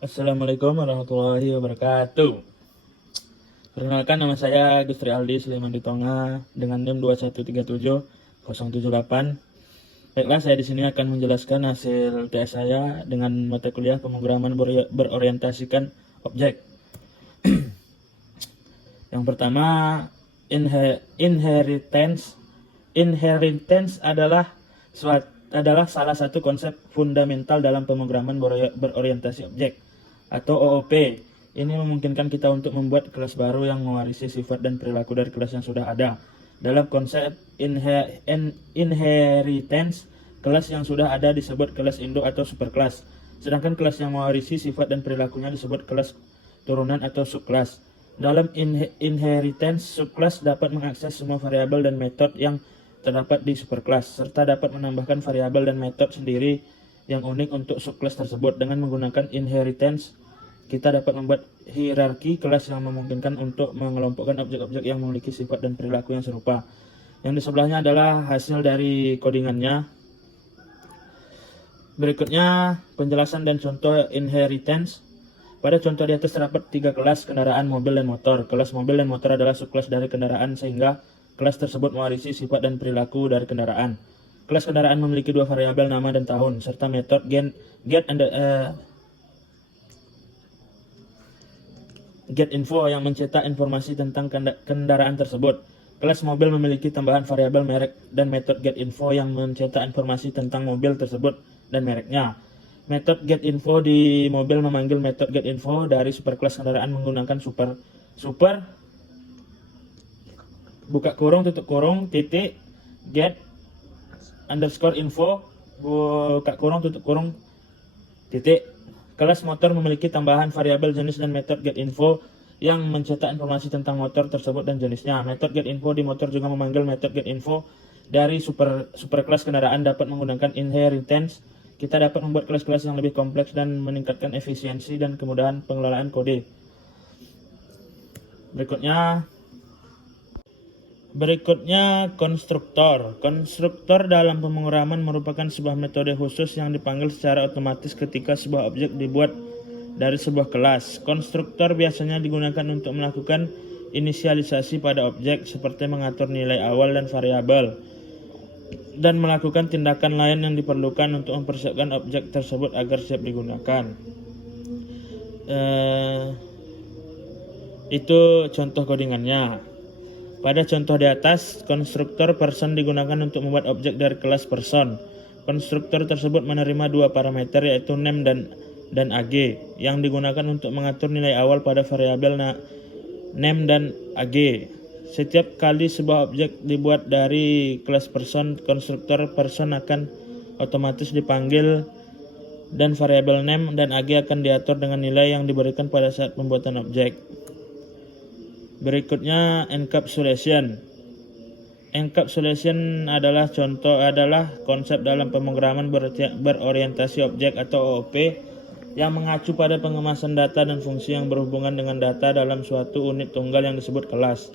Assalamualaikum warahmatullahi wabarakatuh. Perkenalkan, nama saya Gustri Aldi Sulaiman Ditonga dengan NIM 2137078. Baiklah, saya di sini akan menjelaskan hasil TS saya dengan mata kuliah pemrograman berorientasikan objek. Yang pertama, inheritance. Inheritance adalah salah satu konsep fundamental dalam pemrograman berorientasi objek atau OOP. Ini memungkinkan kita untuk membuat kelas baru yang mewarisi sifat dan perilaku dari kelas yang sudah ada. Dalam konsep inheritance, kelas yang sudah ada disebut kelas induk atau superkelas, sedangkan kelas yang mewarisi sifat dan perilakunya disebut kelas turunan atau subkelas. Dalam inheritance, subkelas dapat mengakses semua variabel dan metode yang terdapat di superkelas, serta dapat menambahkan variabel dan metode sendiri yang unik untuk subkelas tersebut. Dengan menggunakan inheritance, kita dapat membuat hierarki kelas yang memungkinkan untuk mengelompokkan objek-objek yang memiliki sifat dan perilaku yang serupa. Yang di sebelahnya adalah hasil dari codingannya. Berikutnya penjelasan dan contoh inheritance. Pada contoh di atas terdapat 3 kelas kendaraan, mobil, dan motor. Kelas mobil dan motor adalah subkelas dari kendaraan, sehingga kelas tersebut mewarisi sifat dan perilaku dari kendaraan. Kelas kendaraan memiliki 2 variabel, nama dan tahun, serta metode get info yang mencetak informasi tentang kendaraan tersebut. Kelas mobil memiliki tambahan variabel merek dan metode get info yang mencetak informasi tentang mobil tersebut dan mereknya. Metode get info di mobil memanggil metode get info dari superkelas kendaraan menggunakan super buka kurung tutup kurung titik get underscore info buka kurung tutup kurung titik. Kelas motor memiliki tambahan variabel jenis dan metode get info yang mencetak informasi tentang motor tersebut dan jenisnya. Metode get info di motor juga memanggil metode get info dari superkelas kendaraan. Dapat menggunakan inheritance, kita dapat membuat kelas-kelas yang lebih kompleks dan meningkatkan efisiensi dan kemudahan pengelolaan kode. Berikutnya konstruktor. Konstruktor dalam pemrograman merupakan sebuah metode khusus yang dipanggil secara otomatis ketika sebuah objek dibuat dari sebuah kelas. Konstruktor biasanya digunakan untuk melakukan inisialisasi pada objek, seperti mengatur nilai awal dan variabel, dan melakukan tindakan lain yang diperlukan untuk mempersiapkan objek tersebut agar siap digunakan. Itu contoh codingannya. Pada contoh di atas, konstruktor person digunakan untuk membuat objek dari kelas person. Konstruktor tersebut menerima 2 parameter, yaitu name dan ag, yang digunakan untuk mengatur nilai awal pada variabel name dan ag. Setiap kali sebuah objek dibuat dari kelas person, konstruktor person akan otomatis dipanggil dan variabel name dan ag akan diatur dengan nilai yang diberikan pada saat pembuatan objek. Berikutnya encapsulation. Encapsulation adalah konsep dalam pemrograman berorientasi objek atau OOP yang mengacu pada pengemasan data dan fungsi yang berhubungan dengan data dalam suatu unit tunggal yang disebut kelas.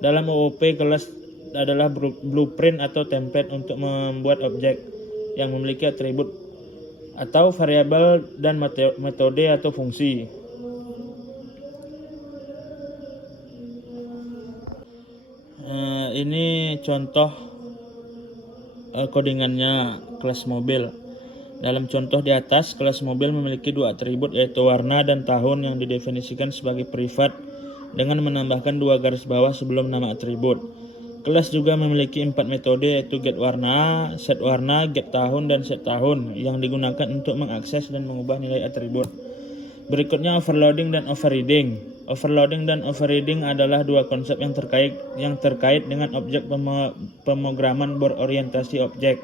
Dalam OOP, kelas adalah blueprint atau template untuk membuat objek yang memiliki atribut atau variabel dan metode atau fungsi. Ini contoh codingannya kelas mobil. Dalam contoh di atas, kelas mobil memiliki 2 atribut, yaitu warna dan tahun, yang didefinisikan sebagai privat dengan menambahkan 2 garis bawah sebelum nama atribut. Kelas juga memiliki 4 metode, yaitu get warna, get tahun, dan set tahun, yang digunakan untuk mengakses dan mengubah nilai atribut. Berikutnya overloading dan overriding. Overloading dan overriding adalah 2 konsep yang terkait dengan objek pemrograman berorientasi objek.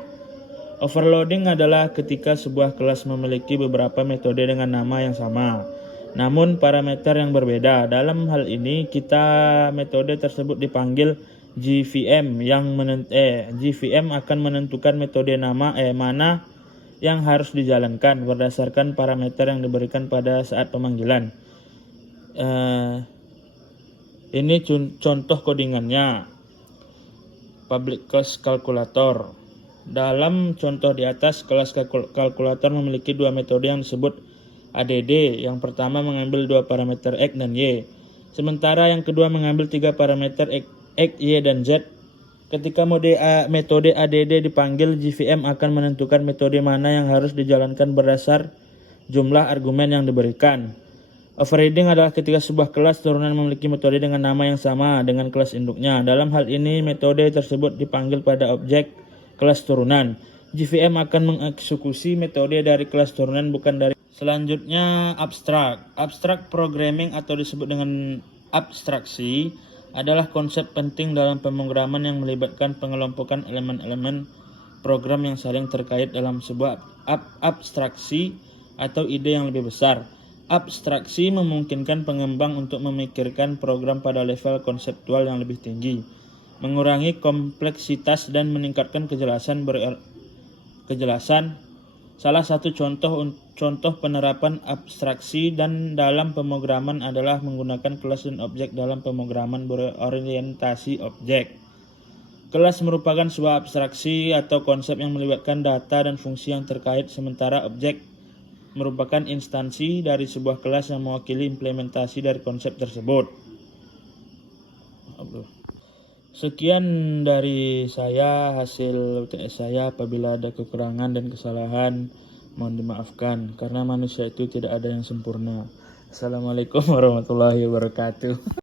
Overloading adalah ketika sebuah kelas memiliki beberapa metode dengan nama yang sama, namun parameter yang berbeda. Dalam hal ini, metode tersebut dipanggil GVM. GVM akan menentukan metode mana yang harus dijalankan berdasarkan parameter yang diberikan pada saat pemanggilan. Ini contoh codingannya. Public class calculator. Dalam contoh di atas, kelas kalkulator memiliki 2 metode yang disebut ADD. Yang pertama mengambil 2 parameter X dan Y, sementara yang kedua mengambil 3 parameter X, Y, dan Z. Ketika metode ADD dipanggil, JVM akan menentukan metode mana yang harus dijalankan berdasar jumlah argumen yang diberikan. Overriding adalah ketika sebuah kelas turunan memiliki metode dengan nama yang sama dengan kelas induknya. Dalam hal ini, metode tersebut dipanggil pada objek kelas turunan. JVM akan mengeksekusi metode dari kelas turunan, bukan dari. Selanjutnya, abstrak programming atau disebut dengan abstraksi adalah konsep penting dalam pemrograman yang melibatkan pengelompokan elemen-elemen program yang saling terkait dalam sebuah abstraksi atau ide yang lebih besar. Abstraksi memungkinkan pengembang untuk memikirkan program pada level konseptual yang lebih tinggi, mengurangi kompleksitas dan meningkatkan kejelasan. Salah satu contoh penerapan abstraksi dan dalam pemrograman adalah menggunakan kelas dan objek dalam pemrograman berorientasi objek. Kelas merupakan sebuah abstraksi atau konsep yang melibatkan data dan fungsi yang terkait, sementara objek merupakan instansi dari sebuah kelas yang mewakili implementasi dari konsep tersebut. Sekian dari saya, hasil UTS saya. Apabila ada kekurangan dan kesalahan, mohon dimaafkan, karena manusia itu tidak ada yang sempurna. Assalamualaikum warahmatullahi wabarakatuh.